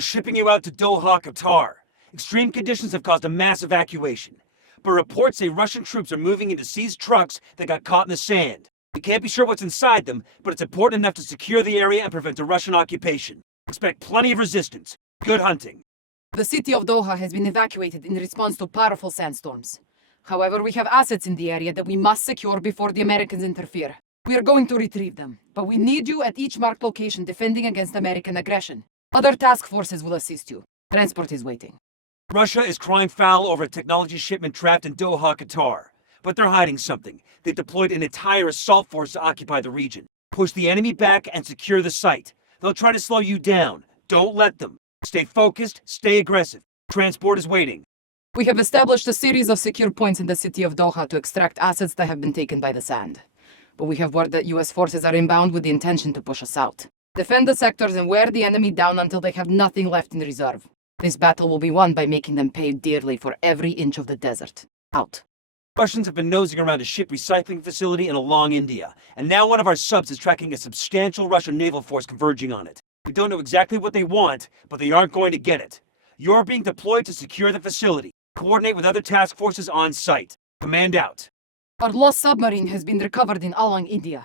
We're shipping you out to Doha, Qatar. Extreme conditions have caused a mass evacuation. But reports say Russian troops are moving into seized trucks that got caught in the sand. We can't be sure what's inside them, but it's important enough to secure the area and prevent a Russian occupation. Expect plenty of resistance. Good hunting. The city of Doha has been evacuated in response to powerful sandstorms. However, we have assets in the area that we must secure before the Americans interfere. We are going to retrieve them, but we need you at each marked location defending against American aggression. Other task forces will assist you. Transport is waiting. Russia is crying foul over a technology shipment trapped in Doha, Qatar. But they're hiding something. They've deployed an entire assault force to occupy the region. Push the enemy back and secure the site. They'll try to slow you down. Don't let them. Stay focused, stay aggressive. Transport is waiting. We have established a series of secure points in the city of Doha to extract assets that have been taken by the sand. But we have word that US forces are inbound with the intention to push us out. Defend the sectors and wear the enemy down until they have nothing left in reserve. This battle will be won by making them pay dearly for every inch of the desert. Out. Russians have been nosing around a ship recycling facility in along India, and now one of our subs is tracking a substantial Russian naval force converging on it. We don't know exactly what they want, but they aren't going to get it. You're being deployed to secure the facility. Coordinate with other task forces on site. Command out. Our lost submarine has been recovered in Along, India.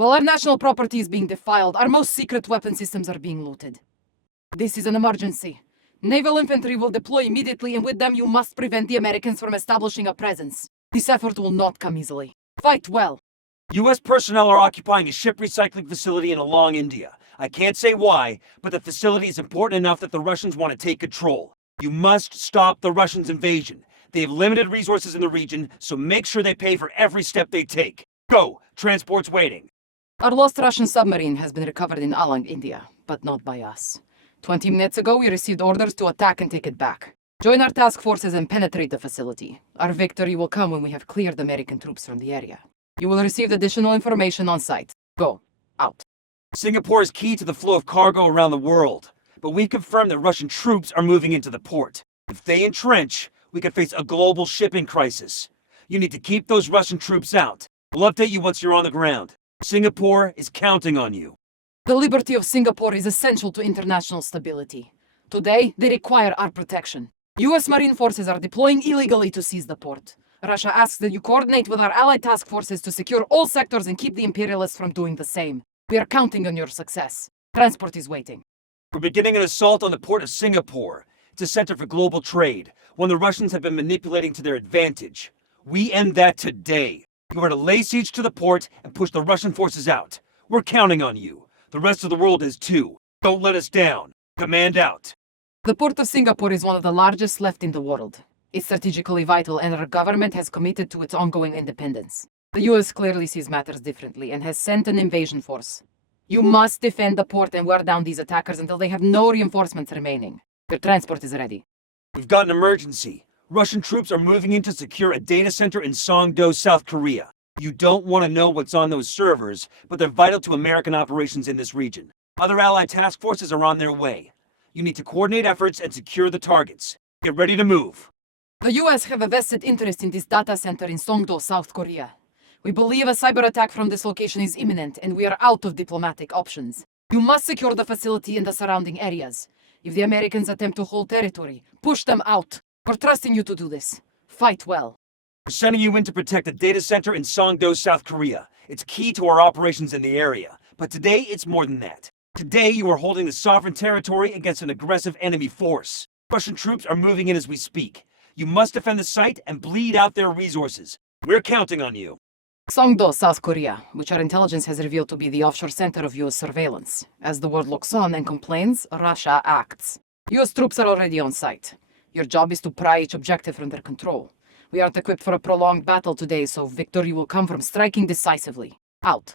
While our national property is being defiled, our most secret weapon systems are being looted. This is an emergency. Naval infantry will deploy immediately, and with them you must prevent the Americans from establishing a presence. This effort will not come easily. Fight well. U.S. personnel are occupying a ship recycling facility in along India. I can't say why, but the facility is important enough that the Russians want to take control. You must stop the Russians' invasion. They have limited resources in the region, so make sure they pay for every step they take. Go! Transport's waiting. Our lost Russian submarine has been recovered in Along, India, but not by us. 20 minutes ago, we received orders to attack and take it back. Join our task forces and penetrate the facility. Our victory will come when we have cleared American troops from the area. You will receive additional information on site. Go. Out. Singapore is key to the flow of cargo around the world, but we've confirmed that Russian troops are moving into the port. If they entrench, we could face a global shipping crisis. You need to keep those Russian troops out. We'll update you once you're on the ground. Singapore is counting on you. The liberty of Singapore is essential to international stability. Today, they require our protection. U.S. Marine forces are deploying illegally to seize the port. Russia asks that you coordinate with our allied task forces to secure all sectors and keep the imperialists from doing the same. We are counting on your success. Transport is waiting. We're beginning an assault on the port of Singapore. It's a center for global trade, one the Russians have been manipulating to their advantage. We end that today. You are to lay siege to the port and push the Russian forces out. We're counting on you. The rest of the world is too. Don't let us down. Command out. The port of Singapore is one of the largest left in the world. It's strategically vital, and our government has committed to its ongoing independence. The US clearly sees matters differently and has sent an invasion force. You must defend the port and wear down these attackers until they have no reinforcements remaining. Your transport is ready. We've got an emergency. Russian troops are moving in to secure a data center in Songdo, South Korea. You don't want to know what's on those servers, but they're vital to American operations in this region. Other allied task forces are on their way. You need to coordinate efforts and secure the targets. Get ready to move. The US have a vested interest in this data center in Songdo, South Korea. We believe a cyber attack from this location is imminent, and we are out of diplomatic options. You must secure the facility and the surrounding areas. If the Americans attempt to hold territory, push them out. We're trusting you to do this. Fight well. We're sending you in to protect the data center in Songdo, South Korea. It's key to our operations in the area. But today, it's more than that. Today, you are holding the sovereign territory against an aggressive enemy force. Russian troops are moving in as we speak. You must defend the site and bleed out their resources. We're counting on you. Songdo, South Korea, which our intelligence has revealed to be the offshore center of US surveillance. As the world looks on and complains, Russia acts. US troops are already on site. Your job is to pry each objective from their control. We aren't equipped for a prolonged battle today, so victory will come from striking decisively. Out.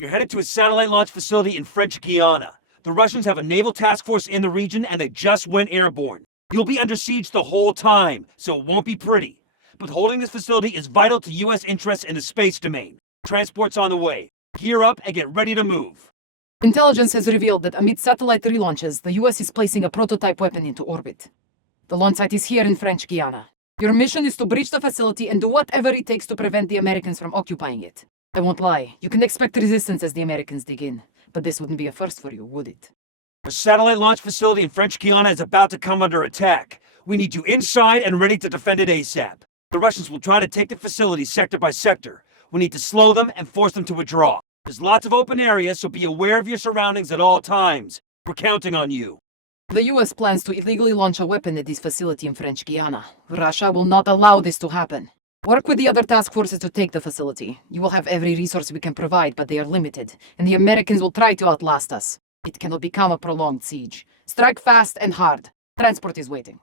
You're headed to a satellite launch facility in French Guiana. The Russians have a naval task force in the region, and they just went airborne. You'll be under siege the whole time, so it won't be pretty. But holding this facility is vital to U.S. interests in the space domain. Transport's on the way. Gear up and get ready to move. Intelligence has revealed that amid satellite relaunches, the U.S. is placing a prototype weapon into orbit. The launch site is here in French Guiana. Your mission is to breach the facility and do whatever it takes to prevent the Americans from occupying it. I won't lie, you can expect resistance as the Americans dig in, but this wouldn't be a first for you, would it? A satellite launch facility in French Guiana is about to come under attack. We need you inside and ready to defend it ASAP. The Russians will try to take the facility sector by sector. We need to slow them and force them to withdraw. There's lots of open areas, so be aware of your surroundings at all times. We're counting on you. The US plans to illegally launch a weapon at this facility in French Guiana. Russia will not allow this to happen. Work with the other task forces to take the facility. You will have every resource we can provide, but they are limited, and the Americans will try to outlast us. It cannot become a prolonged siege. Strike fast and hard. Transport is waiting.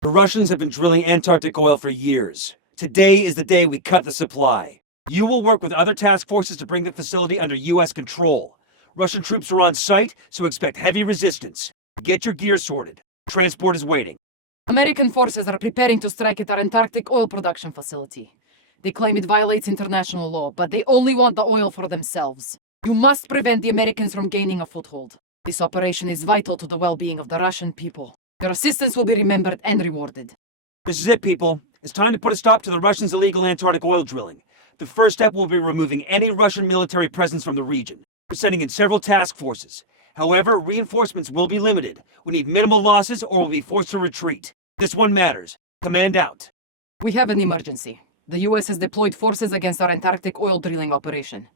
The Russians have been drilling Antarctic oil for years. Today is the day we cut the supply. You will work with other task forces to bring the facility under US control. Russian troops are on site, so expect heavy resistance. Get your gear sorted. Transport is waiting. American forces are preparing to strike at our Antarctic oil production facility. They claim it violates international law, but they only want the oil for themselves. You must prevent the Americans from gaining a foothold. This operation is vital to the well-being of the Russian people. Your assistance will be remembered and rewarded. This is it, people. It's time to put a stop to the Russians' illegal Antarctic oil drilling. The first step will be removing any Russian military presence from the region. We're sending in several task forces. However, reinforcements will be limited. We need minimal losses or we'll be forced to retreat. This one matters. Command out. We have an emergency. The US has deployed forces against our Antarctic oil drilling operation.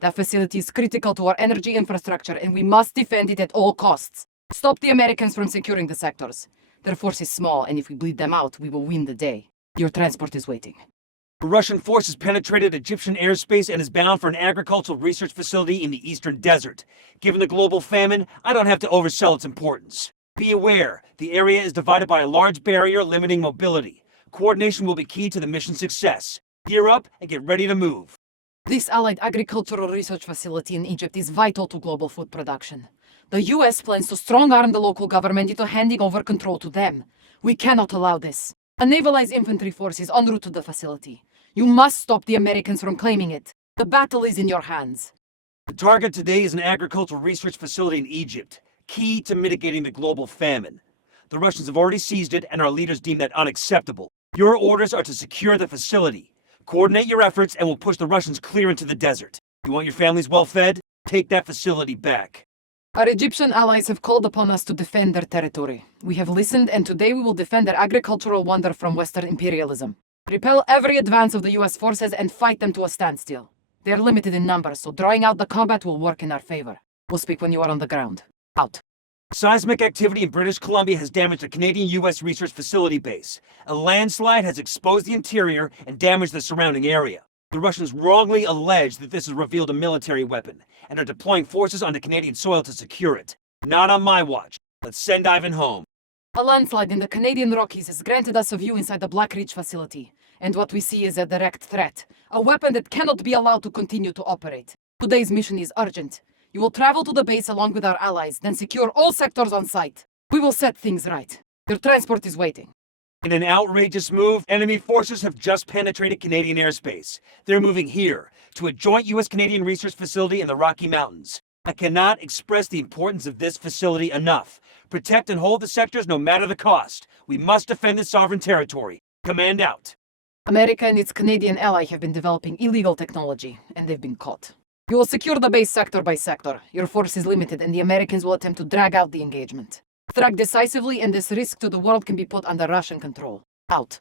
That facility is critical to our energy infrastructure and we must defend it at all costs. Stop the Americans from securing the sectors. Their force is small, and if we bleed them out, we will win the day. Your transport is waiting. The Russian force has penetrated Egyptian airspace and is bound for an agricultural research facility in the eastern desert. Given the global famine, I don't have to oversell its importance. Be aware, the area is divided by a large barrier limiting mobility. Coordination will be key to the mission's success. Gear up and get ready to move. This allied agricultural research facility in Egypt is vital to global food production. The US plans to strong-arm the local government into handing over control to them. We cannot allow this. A navalized infantry force is en route to the facility. You must stop the Americans from claiming it. The battle is in your hands. The target today is an agricultural research facility in Egypt, key to mitigating the global famine. The Russians have already seized it and our leaders deem that unacceptable. Your orders are to secure the facility. Coordinate your efforts and we'll push the Russians clear into the desert. You want your families well fed? Take that facility back. Our Egyptian allies have called upon us to defend their territory. We have listened, and today we will defend their agricultural wonder from Western imperialism. Repel every advance of the US forces and fight them to a standstill. They are limited in numbers, so drawing out the combat will work in our favor. We'll speak when you are on the ground. Out. Seismic activity in British Columbia has damaged a Canadian-US research facility base. A landslide has exposed the interior and damaged the surrounding area. The Russians wrongly allege that this has revealed a military weapon, and are deploying forces onto Canadian soil to secure it. Not on my watch. Let's send Ivan home. A landslide in the Canadian Rockies has granted us a view inside the Black Ridge facility, and what we see is a direct threat. A weapon that cannot be allowed to continue to operate. Today's mission is urgent. You will travel to the base along with our allies, then secure all sectors on site. We will set things right. Your transport is waiting. In an outrageous move, enemy forces have just penetrated Canadian airspace. They're moving here, to a joint US-Canadian research facility in the Rocky Mountains. I cannot express the importance of this facility enough. Protect and hold the sectors no matter the cost. We must defend this sovereign territory. Command out. America and its Canadian ally have been developing illegal technology, and they've been caught. You will secure the base sector by sector. Your force is limited, and the Americans will attempt to drag out the engagement. Strike decisively, and this risk to the world can be put under Russian control. Out.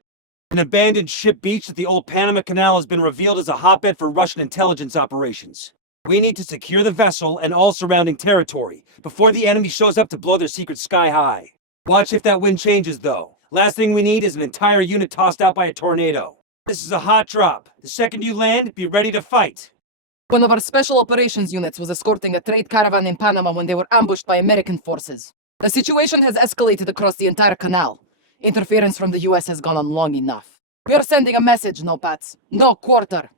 An abandoned ship beach at the old Panama Canal has been revealed as a hotbed for Russian intelligence operations. We need to secure the vessel and all surrounding territory before the enemy shows up to blow their secret sky high. Watch if that wind changes, though. Last thing we need is an entire unit tossed out by a tornado. This is a hot drop. The second you land, be ready to fight. One of our special operations units was escorting a trade caravan in Panama when they were ambushed by American forces. The situation has escalated across the entire canal. Interference from the US has gone on long enough. We are sending a message, no pats. No quarter.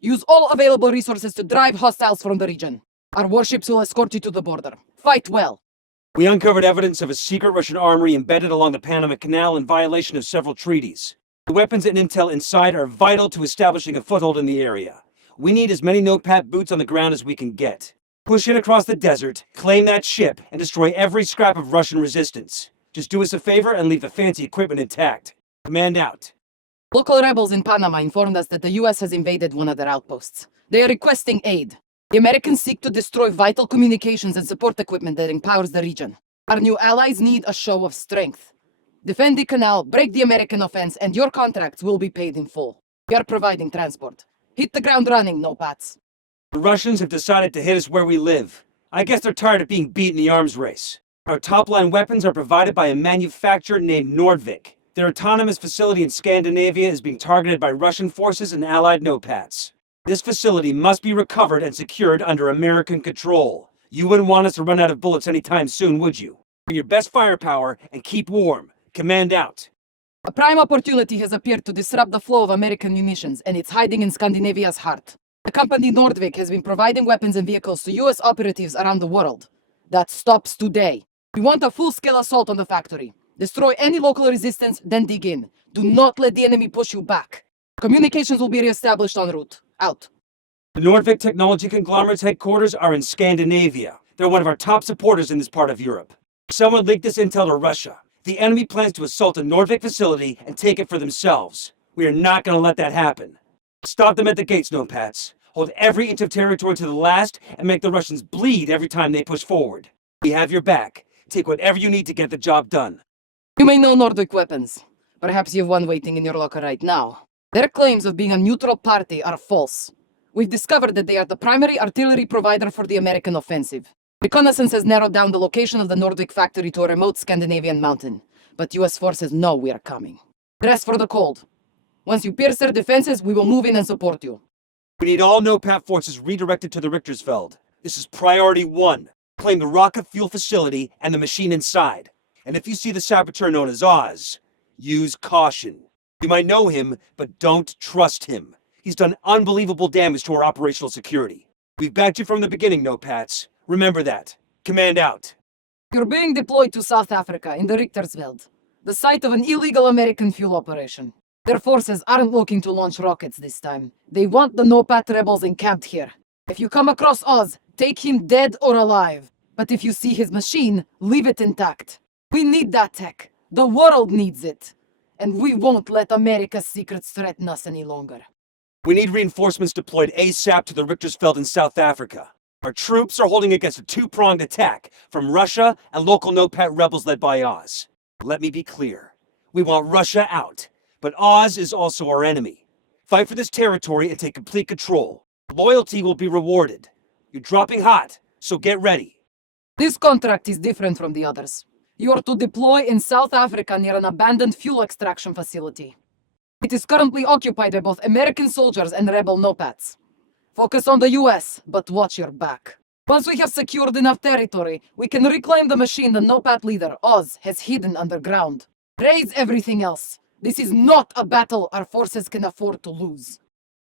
Use all available resources to drive hostiles from the region. Our warships will escort you to the border. Fight well. We uncovered evidence of a secret Russian armory embedded along the Panama Canal in violation of several treaties. The weapons and intel inside are vital to establishing a foothold in the area. We need as many no-pat boots on the ground as we can get. Push in across the desert, claim that ship, and destroy every scrap of Russian resistance. Just do us a favor and leave the fancy equipment intact. Command out. Local rebels in Panama informed us that the US has invaded one of their outposts. They are requesting aid. The Americans seek to destroy vital communications and support equipment that empowers the region. Our new allies need a show of strength. Defend the canal, break the American offense, and your contracts will be paid in full. We are providing transport. Hit the ground running, no pats. The Russians have decided to hit us where we live. I guess they're tired of being beat in the arms race. Our top-line weapons are provided by a manufacturer named Nordvik. Their autonomous facility in Scandinavia is being targeted by Russian forces and allied NOPATs. This facility must be recovered and secured under American control. You wouldn't want us to run out of bullets anytime soon, would you? Bring your best firepower and keep warm. Command out. A prime opportunity has appeared to disrupt the flow of American munitions, and it's hiding in Scandinavia's heart. The company Nordvik has been providing weapons and vehicles to US operatives around the world. That stops today. We want a full-scale assault on the factory. Destroy any local resistance, then dig in. Do not let the enemy push you back. Communications will be reestablished en route. Out. The Nordvik Technology Conglomerate's headquarters are in Scandinavia. They're one of our top supporters in this part of Europe. Someone leaked this intel to Russia. The enemy plans to assault a Nordvik facility and take it for themselves. We are not going to let that happen. Stop them at the gates, NOPATs. Hold every inch of territory to the last and make the Russians bleed every time they push forward. We have your back. Take whatever you need to get the job done. You may know Nordvik weapons. Perhaps you have one waiting in your locker right now. Their claims of being a neutral party are false. We've discovered that they are the primary artillery provider for the American offensive. Reconnaissance has narrowed down the location of the Nordvik factory to a remote Scandinavian mountain, but US forces know we are coming. Dress for the cold. Once you pierce their defenses, we will move in and support you. We need all NOPAT forces redirected to the Richtersfeld. This is priority 1. Claim the rocket fuel facility and the machine inside. And if you see the saboteur known as Oz, use caution. You might know him, but don't trust him. He's done unbelievable damage to our operational security. We've backed you from the beginning, NOPATs. Remember that. Command out. You're being deployed to South Africa in the Richtersveld, the site of an illegal American fuel operation. Their forces aren't looking to launch rockets this time. They want the NOPAT rebels encamped here. If you come across Oz, take him dead or alive. But if you see his machine, leave it intact. We need that tech. The world needs it. And we won't let America's secrets threaten us any longer. We need reinforcements deployed ASAP to the Richtersveld in South Africa. Our troops are holding against a two-pronged attack from Russia and local NOPAT rebels led by Oz. Let me be clear. We want Russia out, but Oz is also our enemy. Fight for this territory and take complete control. Loyalty will be rewarded. You're dropping hot, so get ready. This contract is different from the others. You are to deploy in South Africa near an abandoned fuel extraction facility. It is currently occupied by both American soldiers and rebel NOPATs. Focus on the US, but watch your back. Once we have secured enough territory, we can reclaim the machine the NOPAT leader, Oz, has hidden underground. Raise everything else. This is not a battle our forces can afford to lose.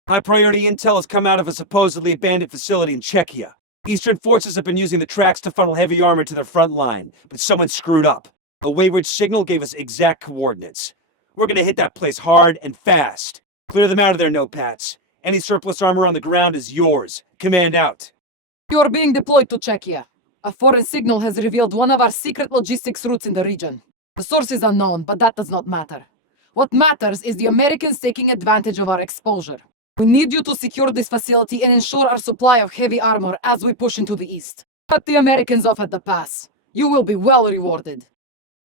High-priority intel has come out of a supposedly abandoned facility in Czechia. Eastern forces have been using the tracks to funnel heavy armor to their front line, but someone screwed up. A wayward signal gave us exact coordinates. We're gonna hit that place hard and fast. Clear them out of there, NOPATs. Any surplus armor on the ground is yours. Command out. You are being deployed to Czechia. A foreign signal has revealed one of our secret logistics routes in the region. The source is unknown, but that does not matter. What matters is the Americans taking advantage of our exposure. We need you to secure this facility and ensure our supply of heavy armor as we push into the east. Cut the Americans off at the pass. You will be well rewarded.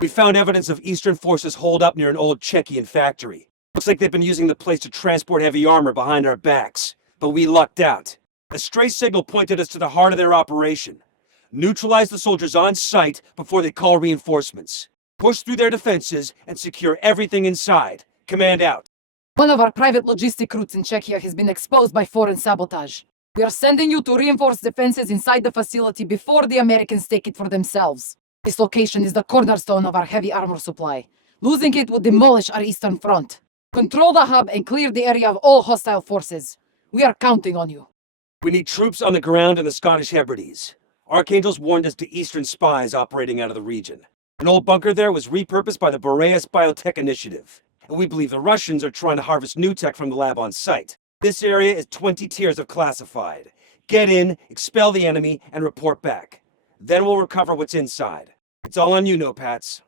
We found evidence of Eastern forces holed up near an old Czechian factory. Looks like they've been using the place to transport heavy armor behind our backs. But we lucked out. A stray signal pointed us to the heart of their operation. Neutralize the soldiers on site before they call reinforcements. Push through their defenses and secure everything inside. Command out. One of our private logistic routes in Czechia has been exposed by foreign sabotage. We are sending you to reinforce defenses inside the facility before the Americans take it for themselves. This location is the cornerstone of our heavy armor supply. Losing it would demolish our eastern front. Control the hub and clear the area of all hostile forces. We are counting on you. We need troops on the ground in the Scottish Hebrides. Archangels warned us to Eastern spies operating out of the region. An old bunker there was repurposed by the Boreas Biotech Initiative. And we believe the Russians are trying to harvest new tech from the lab on site. This area is 20 tiers of classified. Get in, expel the enemy, and report back. Then we'll recover what's inside. It's all on you, NOPATs.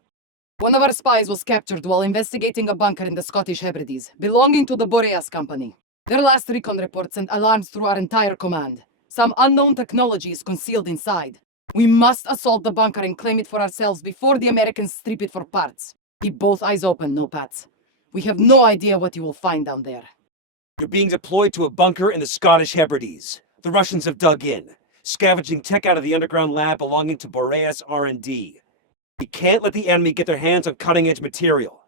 One of our spies was captured while investigating a bunker in the Scottish Hebrides, belonging to the Boreas Company. Their last recon report sent alarms through our entire command. Some unknown technology is concealed inside. We must assault the bunker and claim it for ourselves before the Americans strip it for parts. Keep both eyes open, no-pats. We have no idea what you will find down there. You're being deployed to a bunker in the Scottish Hebrides. The Russians have dug in, scavenging tech out of the underground lab belonging to Boreas R&D. We can't let the enemy get their hands on cutting-edge material.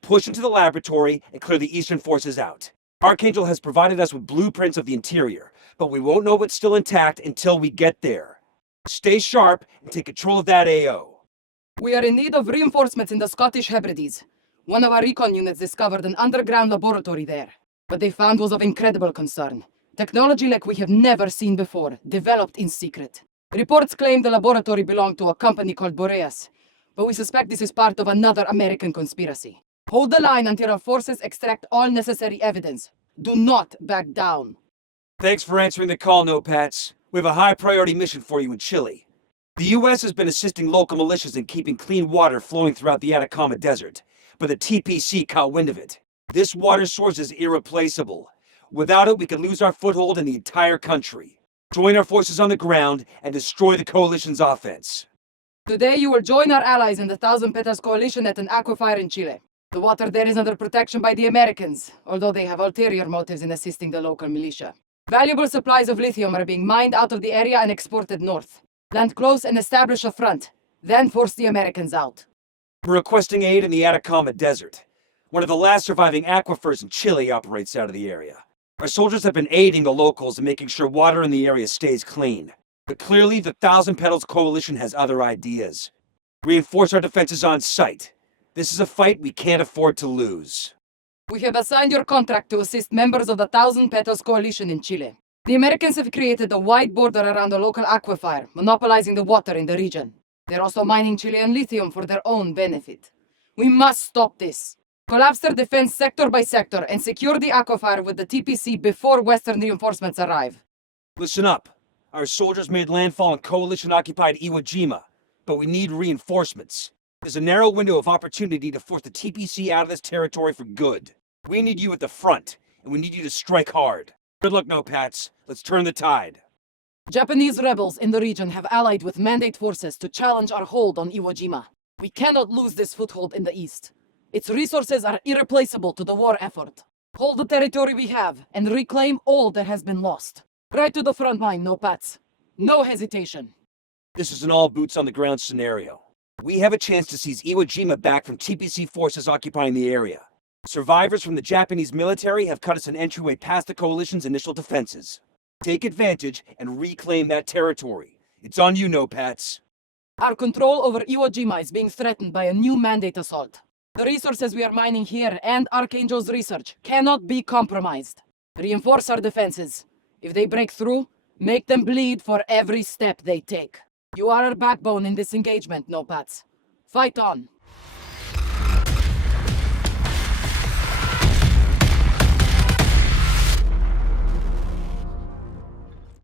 Push into the laboratory and clear the Eastern forces out. Archangel has provided us with blueprints of the interior, but we won't know what's still intact until we get there. Stay sharp and take control of that AO. We are in need of reinforcements in the Scottish Hebrides. One of our recon units discovered an underground laboratory there. What they found was of incredible concern. Technology like we have never seen before, developed in secret. Reports claim the laboratory belonged to a company called Boreas, but we suspect this is part of another American conspiracy. Hold the line until our forces extract all necessary evidence. Do not back down. Thanks for answering the call, No-Pats. We have a high-priority mission for you in Chile. The U.S. has been assisting local militias in keeping clean water flowing throughout the Atacama Desert, but the TPC caught wind of it. This water source is irreplaceable. Without it, we could lose our foothold in the entire country. Join our forces on the ground and destroy the Coalition's offense. Today you will join our allies in the Thousand Petals Coalition at an aquifer in Chile. The water there is under protection by the Americans, although they have ulterior motives in assisting the local militia. Valuable supplies of lithium are being mined out of the area and exported north. Land close and establish a front, then force the Americans out. We're requesting aid in the Atacama Desert. One of the last surviving aquifers in Chile operates out of the area. Our soldiers have been aiding the locals in making sure water in the area stays clean. But clearly, the Thousand Petals Coalition has other ideas. Reinforce our defenses on site. This is a fight we can't afford to lose. We have assigned your contract to assist members of the Thousand Petals Coalition in Chile. The Americans have created a wide border around the local aquifer, monopolizing the water in the region. They're also mining Chilean lithium for their own benefit. We must stop this. Collapse their defense sector by sector and secure the aquifer with the TPC before Western reinforcements arrive. Listen up. Our soldiers made landfall in Coalition-occupied Iwo Jima, but we need reinforcements. There's a narrow window of opportunity to force the TPC out of this territory for good. We need you at the front, and we need you to strike hard. Good luck, No-Pats. Let's turn the tide. Japanese rebels in the region have allied with Mandate forces to challenge our hold on Iwo Jima. We cannot lose this foothold in the east. Its resources are irreplaceable to the war effort. Hold the territory we have and reclaim all that has been lost. Right to the front line, No-Pats. No hesitation. This is an all-boots-on-the-ground scenario. We have a chance to seize Iwo Jima back from TPC forces occupying the area. Survivors from the Japanese military have cut us an entryway past the Coalition's initial defenses. Take advantage and reclaim that territory. It's on you, No-Pats. Our control over Iwo Jima is being threatened by a new Mandate assault. The resources we are mining here and Archangel's research cannot be compromised. Reinforce our defenses. If they break through, make them bleed for every step they take. You are our backbone in this engagement, No-Pats. Fight on.